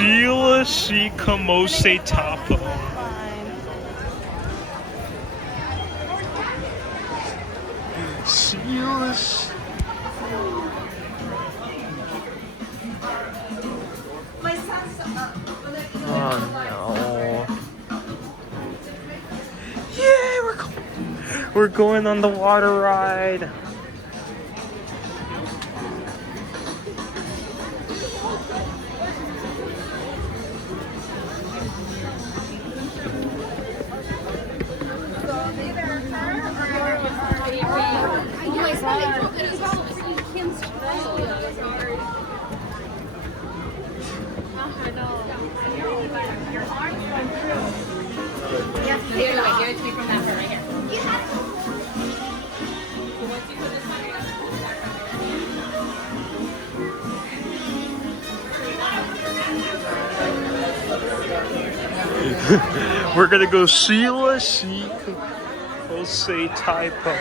Sila si Kamose Tapo. Sila. Oh no. Yeah, we're going on the water ride. Here, look, give it to me from that part right here. We're gonna go Sila si Kamose Typo.